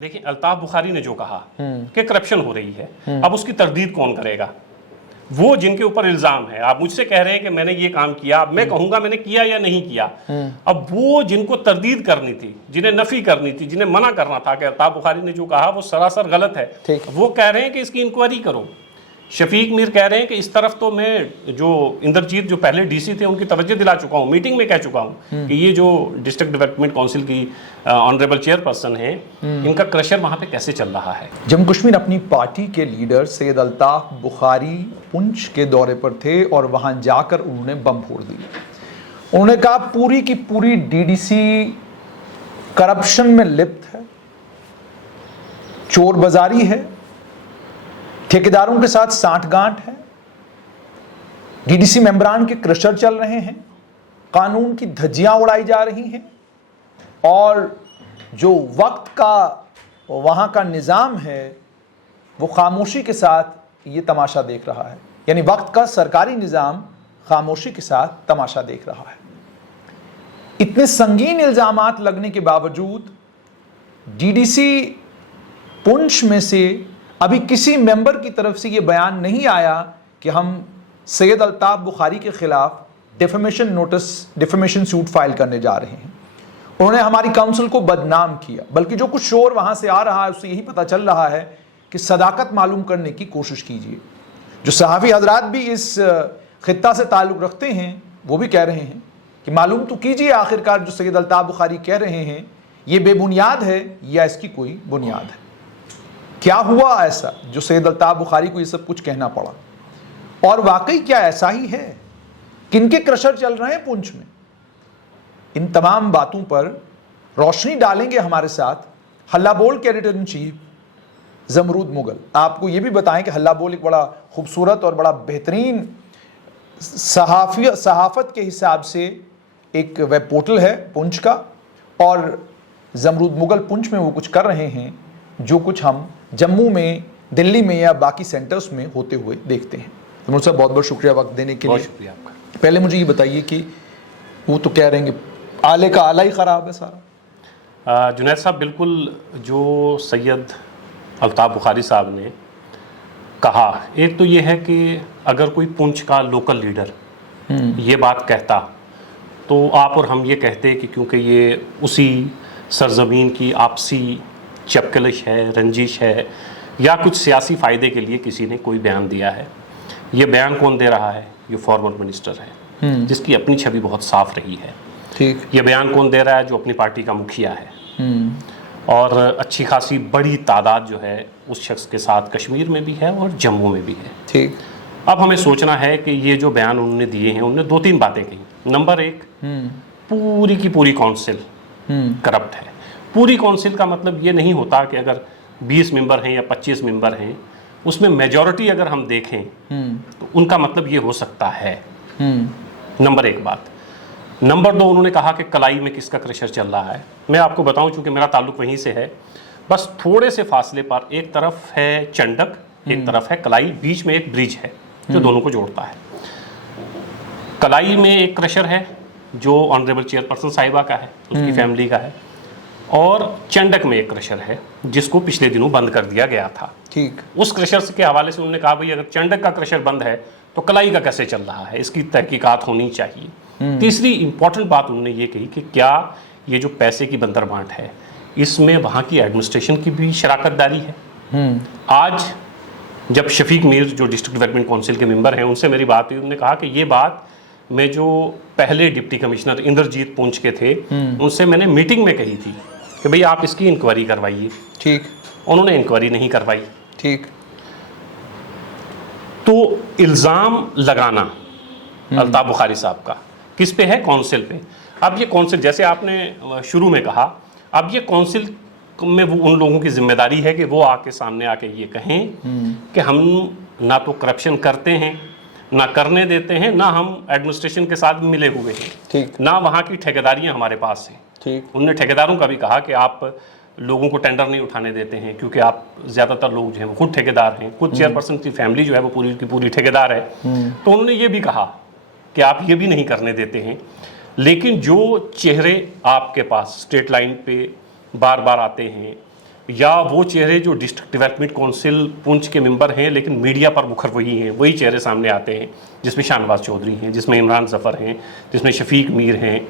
देखिए, अल्ताफ बुखारी ने जो कहा कि करप्शन हो रही है, अब उसकी तरदीद कौन करेगा? वो जिनके ऊपर इल्जाम है, आप मुझसे कह रहे हैं कि मैंने ये काम किया, अब मैं कहूंगा मैंने किया या नहीं किया। अब वो जिनको तरदीद करनी थी, जिन्हें नफी करनी थी, जिन्हें मना करना था कि अल्ताफ बुखारी ने जो कहा वो सरासर गलत है, वो कह रहे हैं कि इसकी इंक्वायरी करो। शफीक मीर कह रहे हैं कि इस तरफ तो मैं जो इंद्रजीत जो पहले डीसी थे उनकी तवज्जो दिला चुका हूँ, मीटिंग में कह चुका हूँ कि ये जो डिस्ट्रिक्ट डेवलपमेंट काउंसिल की ऑनरेबल चेयरपर्सन है, इनका क्रशर वहाँ पे कैसे चल रहा है। जम्मू कश्मीर अपनी पार्टी के लीडर सैयद अल्ताफ बुखारी पुंछ के दौरे पर थे और वहाँ जाकर उन्होंने बम फोड़ दिए। उन्होंने कहा पूरी की पूरी डीडीसी करप्शन में लिप्त है, चोर बाजारी है, ठेकेदारों के साथ सांठगांठ है, डीडीसी मेंबरान के क्रशर चल रहे हैं, कानून की धज्जियां उड़ाई जा रही हैं और जो वक्त का वहां का निज़ाम है वो खामोशी के साथ ये तमाशा देख रहा है। यानी वक्त का सरकारी निज़ाम खामोशी के साथ तमाशा देख रहा है। इतने संगीन इल्जामात लगने के बावजूद डीडीसी पुंछ में से अभी किसी मेंबर की तरफ से ये बयान नहीं आया कि हम सैयद अल्ताफ बुखारी के खिलाफ डिफेमेशन सूट फाइल करने जा रहे हैं। उन्होंने हमारी काउंसिल को बदनाम किया, बल्कि जो कुछ शोर वहां से आ रहा है उससे यही पता चल रहा है कि सदाकत मालूम करने की कोशिश कीजिए। जो सहाफ़ी हजरात भी इस खित्ता से ताल्लुक़ रखते हैं वो भी कह रहे हैं कि मालूम तो कीजिए आखिरकार जो सैयद अल्ताफ बुखारी कह रहे हैं ये बेबुनियाद है या इसकी कोई बुनियाद है। क्या हुआ ऐसा जो सैयद अल्ताफ बुखारी को ये सब कुछ कहना पड़ा, और वाकई क्या ऐसा ही है? किनके क्रशर चल रहे हैं पुंछ में? इन तमाम बातों पर रोशनी डालेंगे हमारे साथ हल्ला बोल के editor in chief Jamrud Mughal. आपको ये भी बताएं कि हल्ला बोल एक बड़ा खूबसूरत और बड़ा बेहतरीन सहाफत के हिसाब से एक वेब पोर्टल है पुंछ का, और जमरूद मुगल पुंछ में वो कुछ कर रहे हैं जो कुछ हम जम्मू में, दिल्ली में या बाकी सेंटर्स में होते हुए देखते हैं। जमरूद साहब बहुत बहुत शुक्रिया वक्त देने के लिए। बहुत शुक्रिया आपका। पहले मुझे ये बताइए कि वो तो कह रहे हैं कि आले का आला ही ख़राब है सारा। जुनैद साहब, बिल्कुल जो सैयद अल्ताफ बुखारी साहब ने कहा, एक तो ये है कि अगर कोई पुंछ का लोकल लीडर ये बात कहता तो आप और हम ये कहते कि क्योंकि ये उसी सरजमीन की आपसी चपकलिश है, रंजिश है, या कुछ सियासी फ़ायदे के लिए किसी ने कोई बयान दिया है। ये बयान कौन दे रहा है? ये फॉर्मर मिनिस्टर है जिसकी अपनी छवि बहुत साफ रही है। ठीक। ये बयान कौन दे रहा है? जो अपनी पार्टी का मुखिया है और अच्छी खासी बड़ी तादाद जो है उस शख्स के साथ कश्मीर में भी है और जम्मू में भी है। ठीक। अब हमें सोचना है कि ये जो बयान उन्होंने दिए हैं, उन्होंने दो तीन बातें कही। नंबर एक, पूरी की पूरी काउंसिल करप्ट है। पूरी काउंसिल का मतलब ये नहीं होता कि अगर 20 मेंबर हैं या 25 मेंबर हैं उसमें मेजॉरिटी अगर हम देखें तो उनका मतलब ये हो सकता है। नंबर एक बात। नंबर दो, उन्होंने कहा कि कलाई में किसका क्रशर चल रहा है। मैं आपको बताऊं, चूंकि मेरा ताल्लुक वहीं से है, बस थोड़े से फासले पर एक तरफ है चंडक, एक तरफ है कलाई, बीच में एक ब्रिज है जो दोनों को जोड़ता है। कलाई में एक क्रशर है जो ऑनरेबल चेयरपर्सन साहिबा का है, उसकी फैमिली का है, और चंडक में एक क्रशर है जिसको पिछले दिनों बंद कर दिया गया था। ठीक। उस क्रशर के हवाले से उन्होंने कहा भाई अगर चंडक का क्रशर बंद है तो कलाई का कैसे चल रहा है, इसकी तहकीकात होनी चाहिए। तीसरी इंपॉर्टेंट बात उन्होंने ये कही कि क्या ये जो पैसे की बंदरबांट है इसमें वहाँ की एडमिनिस्ट्रेशन की भी शराकतदारी है। आज जब शफीक मीर जो डिस्ट्रिक्ट डेवलपमेंट काउंसिल के मेंबर हैं उनसे मेरी बात हुई, उन्होंने कहा कि ये बात मैं जो पहले डिप्टी कमिश्नर इंद्रजीत पुंछ के थे उनसे मैंने मीटिंग में कही थी कि भाई आप इसकी इंक्वायरी करवाइए। ठीक। उन्होंने इंक्वायरी नहीं करवाई। ठीक। तो इल्ज़ाम लगाना अल्ताफ बुखारी साहब का किस पे है? काउंसिल पे। अब ये काउंसिल, जैसे आपने शुरू में कहा, अब ये काउंसिल में वो उन लोगों की जिम्मेदारी है कि वो आके सामने आके ये कहें कि हम ना तो करप्शन करते हैं, ना करने देते हैं, ना हम एडमिनिस्ट्रेशन के साथ मिले हुए हैं। ठीक। ना वहाँ की ठेकेदारियाँ हमारे पास हैं। ठीक। उन्होंने ठेकेदारों का भी कहा कि आप लोगों को टेंडर नहीं उठाने देते हैं क्योंकि आप ज़्यादातर लोग जो हैं वो खुद ठेकेदार हैं, खुद चेयरपर्सन की फैमिली जो है वो पूरी की पूरी ठेकेदार है। तो उन्होंने ये भी कहा कि आप ये भी नहीं करने देते हैं। लेकिन जो चेहरे आपके पास स्ट्रेट लाइन पे बार बार आते हैं या वो चेहरे जो डिस्ट्रिक्ट डेवलपमेंट काउंसिल पुंछ के मेंबर हैं लेकिन मीडिया पर मुखर वही हैं, वही चेहरे सामने आते हैं, जिसमें शाहनवाज चौधरी हैं, जिसमें इमरान ज़फ़र हैं, जिसमें शफीक मीर हैं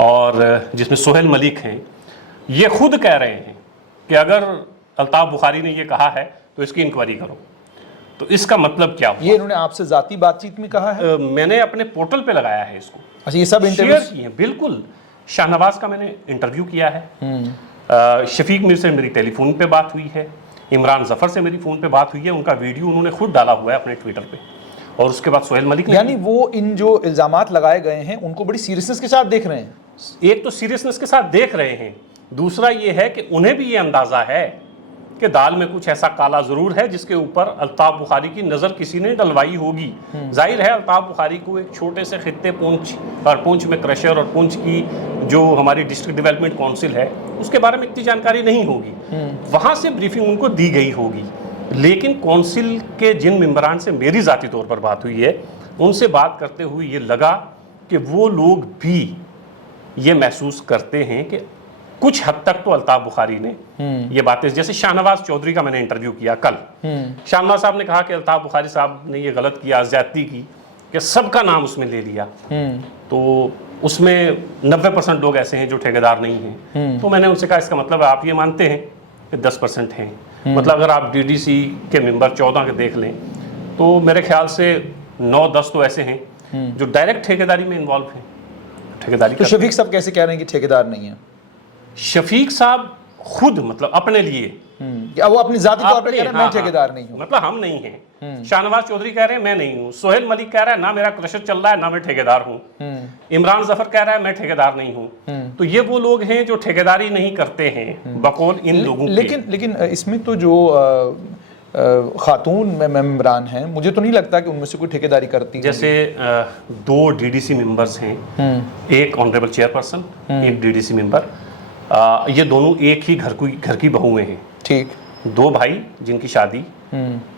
और जिसमें सोहेल मलिक हैं। ये खुद कह रहे हैं कि अगर अल्ताफ़ बुखारी ने ये कहा है तो इसकी इंक्वायरी करो। तो इसका मतलब क्या हुआ? ये इन्होंने आपसे ज़ाती बातचीत में कहा है? मैंने अपने पोर्टल पे लगाया है इसको। अच्छा, ये सब शेयर इंटरव्यू किए हैं, बिल्कुल। शाहनवाज का मैंने इंटरव्यू किया है, शफीक मीर से मेरी टेलीफोन पे बात हुई है, इमरान ज़फ़र से मेरी फ़ोन पे बात हुई है, उनका वीडियो उन्होंने खुद डाला हुआ है अपने ट्विटर पे। और उसके बाद सोहेल मलिक ने, यानी वो इन जो इल्ज़ामात लगाए गए हैं उनको बड़ी सीरियसनेस के साथ देख रहे हैं। एक तो सीरियसनेस के साथ देख रहे हैं, दूसरा ये है कि उन्हें भी ये अंदाज़ा है कि दाल में कुछ ऐसा काला ज़रूर है जिसके ऊपर अल्ताफ़ बुखारी की नज़र किसी ने डलवाई होगी। जाहिर है अल्ताफ़ बुखारी को एक छोटे से खित्ते पुंछ और पुंछ में क्रशर और पुंछ की जो हमारी डिस्ट्रिक्ट डेवलपमेंट काउंसिल है उसके बारे में इतनी जानकारी नहीं होगी, वहाँ से ब्रीफिंग उनको दी गई होगी। लेकिन काउंसिल के जिन मेंबरान से मेरी ज़ाती तौर पर बात हुई है, उनसे बात करते हुए ये लगा कि वो लोग भी ये महसूस करते हैं कि कुछ हद तक तो अल्ताफ़ बुखारी ने ये बातें, जैसे शाहनवाज चौधरी का मैंने इंटरव्यू किया कल, शाहनवाज साहब ने कहा कि अल्ताफ़ बुखारी साहब ने ये गलत किया, ज़्यादती की, कि सबका नाम उसमें ले लिया। तो उसमें 90% लोग ऐसे हैं जो ठेकेदार नहीं हैं। तो मैंने उनसे कहा इसका मतलब आप ये मानते हैं कि 10% हैं? मतलब अगर आप डीडीसी के मेंबर 14 के देख लें तो मेरे ख्याल से 9-10 तो ऐसे हैं जो डायरेक्ट ठेकेदारी में इन्वॉल्व हैं, ठेकेदारी। तो शफीक साहब कैसे कह रहे हैं कि ठेकेदार नहीं है? शफीक साहब खुद मतलब अपने लिए, या वो अपनी जाती तौर पर कह रहे हैं मैं ठेकेदार नहीं हूं, मतलब हम नहीं हैं। शाहनवाज चौधरी कह रहे हैं मैं नहीं हूं, सोहेल मलिक कह रहा है ना मेरा क्रशर चल रहा है ना मैं ठेकेदार हूं, इमरान ज़फ़र कह रहा है मैं ठेकेदार नहीं हूं। तो ये वो लोग हैं जो ठेकेदारी नहीं करते हैं बकौल इन लोगों के। लेकिन इसमें तो जो खातून में मेंबरान हैं, मुझे तो नहीं लगता कि उनमें से कोई ठेकेदारी करती। जैसे 2 डीडीसी मेंबर्स हैं, एक ऑनरेबल चेयरपर्सन, एक डीडीसी मेंबर, ये दोनों एक ही घर की बहुएं हैं। ठीक। 2 भाई जिनकी शादी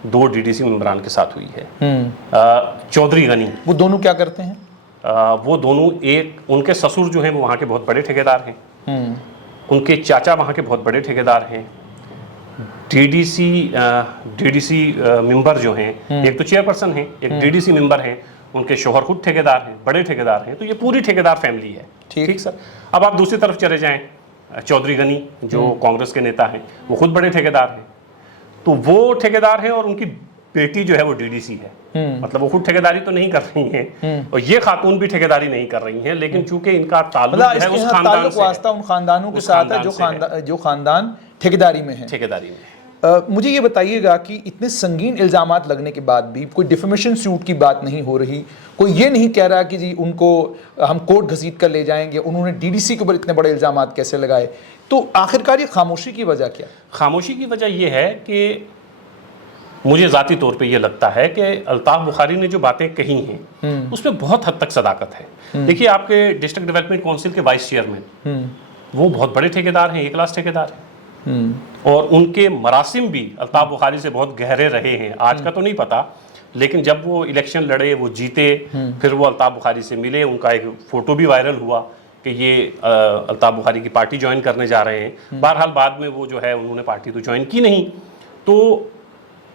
2 डीडीसी मेंबरान के साथ हुई है। चौधरी गनी, वो दोनों क्या करते हैं? वो दोनों, एक उनके ससुर जो हैं वो वहाँ के बहुत बड़े ठेकेदार हैं, उनके चाचा वहाँ के बहुत बड़े ठेकेदार हैं। डीडीसी मेंबर जो हैं, एक तो चेयरपर्सन हैं, एक डीडीसी मेंबर हैं, उनके शोहर खुद ठेकेदार हैं, बड़े ठेकेदार हैं। तो ये पूरी ठेकेदार फैमिली है। ठीक सर। अब आप दूसरी तरफ चले जाएं, चौधरी गनी जो कांग्रेस के नेता हैं वो खुद बड़े ठेकेदार हैं। तो वो ठेकेदार हैं और उनकी बेटी जो है वो डीडीसी है। मतलब वो खुद ठेकेदारी तो नहीं कर रही हैं और ये खातून भी ठेकेदारी नहीं कर रही हैं, लेकिन चूंकि इनका ताल्लुक है उस खानदान से, वास्ता उन खानदानों के साथ है जो खानदान ठेकेदारी में है। मुझे ये बताइएगा कि इतने संगीन इल्ज़ामात लगने के बाद भी कोई डिफेमेशन सूट की बात नहीं हो रही, कोई ये नहीं कह रहा कि जी उनको हम कोर्ट घसीट कर ले जाएंगे, उन्होंने डीडीसी के ऊपर इतने बड़े इल्ज़ामात कैसे लगाए? तो आखिरकार ये खामोशी की वजह क्या? खामोशी की वजह यह है कि मुझे ज़ाती तौर पे ये लगता है कि अल्ताफ़ बुखारी ने जो बातें कही हैं उसमें बहुत हद तक सदाकत है। देखिए, आपके डिस्ट्रिक्ट डेवलपमेंट काउंसिल के वाइस चेयरमैन वो बहुत बड़े ठेकेदार हैं, एक क्लास ठेकेदार हैं, और उनके मरासिम भी अल्ताफ़ बुखारी से बहुत गहरे रहे हैं। आज का तो नहीं पता, लेकिन जब वो इलेक्शन लड़े, वो जीते, फिर वो अल्ताफ़ बुखारी से मिले, उनका एक फ़ोटो भी वायरल हुआ कि ये अल्ताफ़ बुखारी की पार्टी ज्वाइन करने जा रहे हैं। बहरहाल बाद में वो जो है उन्होंने पार्टी तो ज्वाइन की नहीं। तो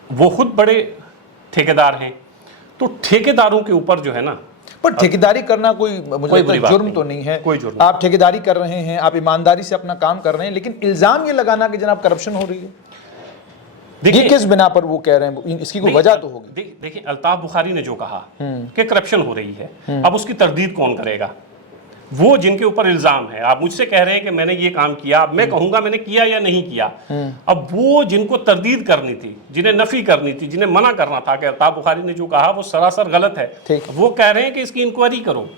वो खुद बड़े ठेकेदार हैं, तो ठेकेदारों के ऊपर जो है ना, पर ठेकेदारी करना कोई जुर्म तो नहीं है। कोई जुर्म, आप ठेकेदारी कर रहे हैं, आप ईमानदारी से अपना काम कर रहे हैं, लेकिन इल्जाम ये लगाना कि जनाब करप्शन हो रही है, देखिए किस बिना पर वो कह रहे हैं, इसकी कोई वजह तो होगी। देखिए, अल्ताफ़ बुखारी ने जो कहा कि करप्शन हो रही है, अब उसकी तरदीद कौन करेगा? वो जिनके ऊपर इल्जाम है, आप मुझसे कह रहे हैं कि मैंने ये काम किया, अब मैं कहूंगा मैंने किया या नहीं किया। अब वो जिनको तरदीद करनी थी, जिन्हें नफी करनी थी, जिन्हें मना करना था कि अल्ताफ़ बुखारी ने जो कहा वो सरासर गलत है, वो कह रहे हैं कि इसकी इंक्वायरी करो।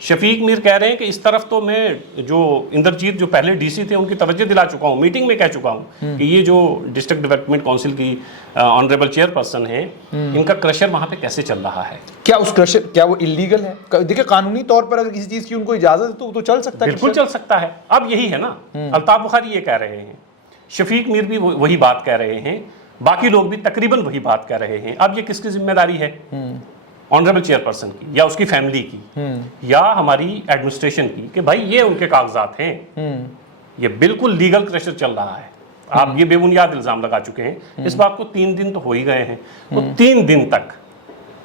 शफीक मीर कह रहे हैं कि इस तरफ तो मैं जो इंद्रजीत जो पहले डीसी थे उनकी तवज्जो दिला चुका हूँ, मीटिंग में कह चुका हूँ कि ये जो डिस्ट्रिक्ट डेवलपमेंट काउंसिल की ऑनरेबल चेयरपर्सन है, इनका क्रशर वहाँ पे कैसे चल रहा है। क्या उस क्रशर, क्या वो इलीगल है? देखिए, कानूनी तौर पर अगर किसी चीज़ की उनको इजाज़त है तो चल सकता है, बिल्कुल चल सकता है। अब यही है ना, अल्ताफ़ बुखारी ये कह रहे हैं, शफीक मीर भी वही बात कह रहे हैं, बाकी लोग भी तकरीबन वही बात कह रहे हैं। अब ये किसकी जिम्मेदारी है? ऑनरेबल चेयरपर्सन की, या उसकी फैमिली की, या हमारी एडमिनिस्ट्रेशन की, कि भाई ये उनके कागजात हैं, ये बिल्कुल लीगल क्रशर चल रहा है। आप ये बेबुनियाद इल्जाम लगा चुके हैं। इस बात को 3 दिन तो हो ही गए हैं, तो 3 दिन तक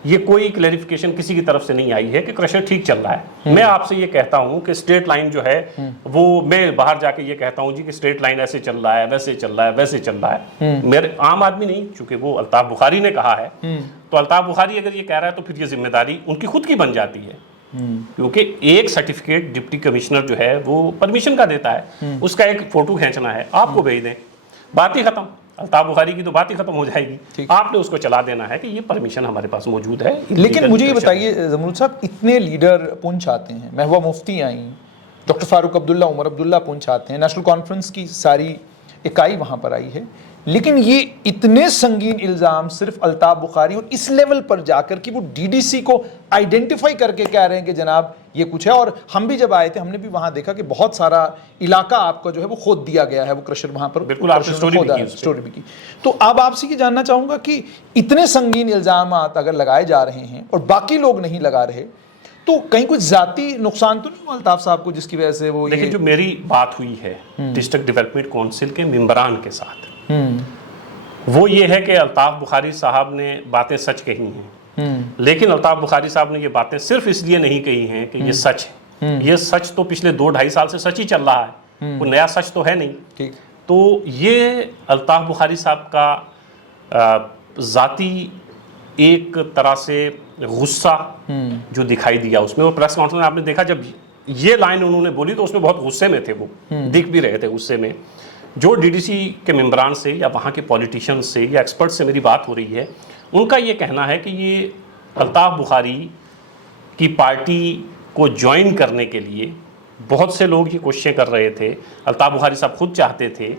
ये कोई क्लैरिफिकेशन किसी की तरफ से नहीं आई है कि क्रशर ठीक चल रहा है। मैं आपसे ये कहता हूं कि स्ट्रेट लाइन जो है वो, मैं बाहर जाके ये कहता हूं जी कि स्ट्रेट लाइन ऐसे चल रहा है, वैसे चल रहा है, वैसे चल रहा है। मेरे आम आदमी नहीं, चूंकि वो अल्ताफ बुखारी ने कहा है, तो अल्ताफ बुखारी अगर ये कह रहा है तो फिर ये जिम्मेदारी उनकी खुद की बन जाती है, क्योंकि एक सर्टिफिकेट डिप्टी कमिश्नर जो है वो परमिशन का देता है, उसका एक फोटो खींचना है, आपको भेज दें, बात ही खत्म। अल्ताफ बुखारी की तो बात ही खत्म हो जाएगी। आपने उसको चला देना है कि ये परमिशन हमारे पास मौजूद है। लेकिन मुझे ये बताइए जमरूद साहब, इतने लीडर पुंछ आते हैं, महबूबा मुफ्ती आई, डॉक्टर फारूक अब्दुल्ला, उमर अब्दुल्ला पुंछ आते हैं, नेशनल कॉन्फ्रेंस की सारी इकाई वहाँ पर आई है, लेकिन ये इतने संगीन इल्ज़ाम सिर्फ अल्ताफ बुखारी और इस लेवल पर जाकर कि वो डीडीसी को आइडेंटिफाई करके कह रहे हैं कि जनाब ये कुछ है। और हम भी जब आए थे हमने भी वहाँ देखा कि बहुत सारा इलाका आपका जो है वो खोद दिया गया है, वो क्रशर वहाँ पर बिल्कुल आपने स्टोरी भी की। तो अब आपसे ये जानना चाहूँगा कि इतने संगीन इल्ज़ाम अगर लगाए जा रहे हैं और बाकी लोग नहीं लगा रहे, तो कहीं कुछ जाती नुकसान तो नहीं हुआ अल्ताफ साहब को, जिसकी वजह से वो देखिए, जो मेरी बात हुई है डिस्ट्रिक्ट डेवलपमेंट काउंसिल के मेंबरान के साथ, वो ये है कि अल्ताफ बुखारी साहब ने बातें सच कही हैं, लेकिन अल्ताफ बुखारी साहब ने ये बातें सिर्फ इसलिए नहीं कही हैं कि ये सच है। ये सच तो पिछले 2-2.5 साल से सच ही चल रहा है, कोई नया सच तो है नहीं। ठीक। तो ये अल्ताफ बुखारी साहब का जाती एक तरह से गुस्सा जो दिखाई दिया उसमें, वो प्रेस कॉन्फ्रेंस में आपने देखा जब ये लाइन उन्होंने बोली तो उसमें बहुत गुस्से में थे, वो दिख भी रहे थे गुस्से में। जो डीडीसी के मेंबरान से या वहाँ के पॉलिटिशियंस से या एक्सपर्ट से मेरी बात हो रही है, उनका ये कहना है कि ये अल्ताफ बुखारी की पार्टी को ज्वाइन करने के लिए बहुत से लोग ये कोशिशें कर रहे थे। अल्ताफ बुखारी साहब खुद चाहते थे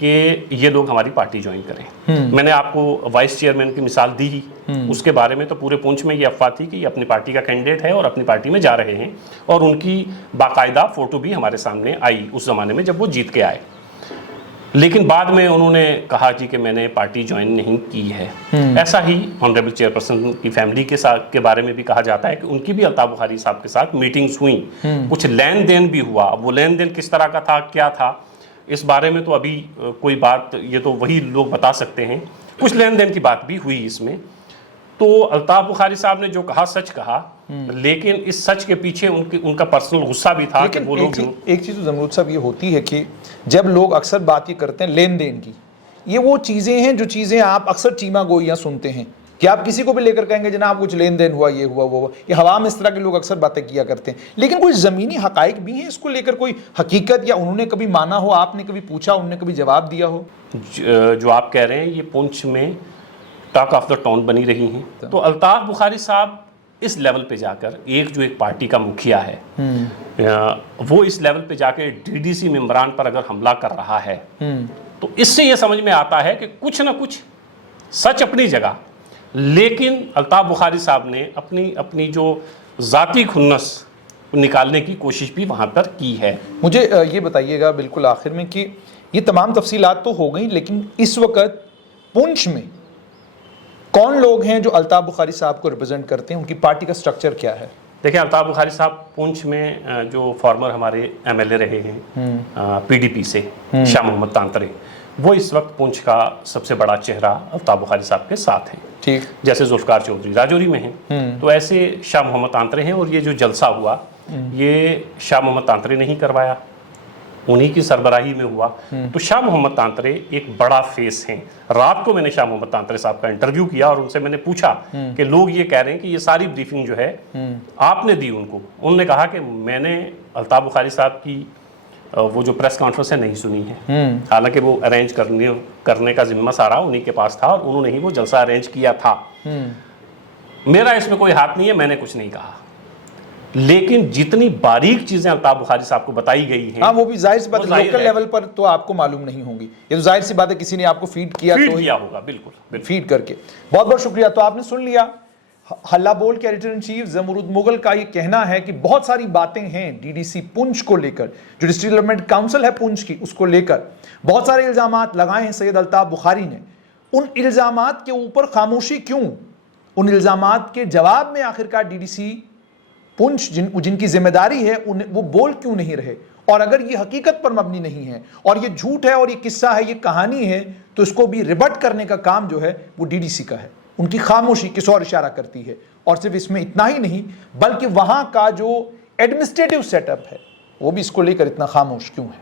कि ये लोग हमारी पार्टी ज्वाइन करें। मैंने आपको वाइस चेयरमैन की मिसाल दी ही, उसके बारे में तो पूरे पुंछ में ये अफवाह थी कि ये अपनी पार्टी का कैंडिडेट है और अपनी पार्टी में जा रहे हैं, और उनकी बाकायदा फ़ोटो भी हमारे सामने आई उस ज़माने में जब वो जीत के आए। लेकिन बाद में उन्होंने कहा जी कि मैंने पार्टी ज्वाइन नहीं की है। ऐसा ही ऑनरेबल चेयरपर्सन की फैमिली के साथ के बारे में भी कहा जाता है कि उनकी भी अल्ताफ बुखारी साहब के साथ मीटिंग्स हुई, कुछ लेन देन भी हुआ। वो लेन देन किस तरह का था, क्या था, इस बारे में तो अभी कोई बात, ये तो वही लोग बता सकते हैं। कुछ लेन देन की बात भी हुई इसमें। तो अल्ताफ बुखारी साहब ने जो कहा सच कहा, लेकिन इस सच के पीछे उनका पर्सनल गुस्सा भी था कि वो लोग एक चीज़ तो जमरूद साहब ये होती है कि जब लोग अक्सर बात ये करते हैं लेन देन की, ये वो चीज़ें हैं जो चीज़ें आप अक्सर चीमा गोइयाँ सुनते हैं कि आप किसी को भी लेकर कहेंगे जनाब कुछ लेन देन हुआ, ये हुआ वो हुआ, ये हवा में इस तरह के लोग अक्सर बातें किया करते हैं। लेकिन कोई ज़मीनी हकाइक भी हैं इसको लेकर, कोई हकीकत, या उन्होंने कभी माना हो, आपने कभी पूछा, उन्होंने कभी जवाब दिया हो? जो आप कह रहे हैं ये पुंछ में टॉक ऑफ द टाउन बनी रही हैं। तो अल्ताफ बुखारी साहब इस लेवल पे जाकर, एक पार्टी का मुखिया है, वो इस लेवल पे जाकर डीडीसी मेंबरान पर अगर हमला कर रहा है, तो इससे ये समझ में आता है कि कुछ ना कुछ सच अपनी जगह, लेकिन अल्ताफ बुखारी साहब ने अपनी जो जाती खुन्नस निकालने की कोशिश भी वहाँ पर की है। मुझे ये बताइएगा बिल्कुल आखिर में कि ये तमाम तफसीलात तो हो गई, लेकिन इस वक्त पुंछ में कौन लोग हैं जो अल्ताफ बुखारी साहब को रिप्रेजेंट करते हैं, उनकी पार्टी का स्ट्रक्चर क्या है? देखिए, अल्ताफ बुखारी साहब पुंछ में जो फॉर्मर हमारे एमएलए रहे हैं पीडीपी से, शाह मोहम्मद तांतरे, वो इस वक्त पुंछ का सबसे बड़ा चेहरा अल्ताफ बुखारी साहब के साथ हैं। ठीक। जैसे जुल्फकार चौधरी राजौरी में हैं, तो ऐसे शाह मोहम्मद तांतरे हैं। और ये जो जलसा हुआ, ये शाह मोहम्मद तांतरे ने ही करवाया, उन्हीं की सरबराही में हुआ। तो शाह मोहम्मद तांतरे एक बड़ा फेस हैं। रात को मैंने शाह मोहम्मद तांतरे साहब का इंटरव्यू किया और उनसे मैंने पूछा कि लोग ये कह रहे हैं कि ये सारी ब्रीफिंग जो है आपने दी उनको। उन्होंने कहा कि मैंने अल्ताफ बुखारी साहब की वो जो प्रेस कॉन्फ्रेंस है नहीं सुनी है, हालांकि वो अरेंज करने का जिम्मा सारा उन्हीं के पास था और उन्होंने ही वो जलसा अरेंज किया था। मेरा इसमें कोई हाथ नहीं है, मैंने कुछ नहीं कहा। लेकिन जितनी बारीक चीजें अल्ताफ बुखारी साहब को बताई गई हैं, हाँ, वो भी जाहिर सी बात है, लोकल लेवल पर तो आपको मालूम नहीं होंगी, ये तो जाहिर सी बात है, किसी ने आपको फीड किया होगा, बिल्कुल फीड करके। बहुत बहुत शुक्रिया। तो आपने सुन लिया हल्ला बोल के editor in chief Jamrud Mughal का ये कहना है कि बहुत सारी बातें हैं डीडीसी पुंछ को लेकर, जो डिस्ट्रिक्ट डेवलपमेंट काउंसिल है पुंछ की, उसको लेकर बहुत सारे इल्जामात लगाए हैं सैयद अल्ताफ बुखारी ने। उन इल्जामात के ऊपर खामोशी क्यों? उन इल्जामात के जवाब में आखिरकार डीडीसी पुंछ जिनकी जिम्मेदारी है वो बोल क्यों नहीं रहे? और अगर ये हकीकत पर मबनी नहीं है और ये झूठ है और ये किस्सा है, ये कहानी है, तो इसको भी रिबट करने का काम जो है वो डीडीसी का है। उनकी खामोशी किस और इशारा करती है। और सिर्फ इसमें इतना ही नहीं, बल्कि वहां का जो एडमिनिस्ट्रेटिव सेटअप है वो भी इसको लेकर इतना खामोश क्यों है।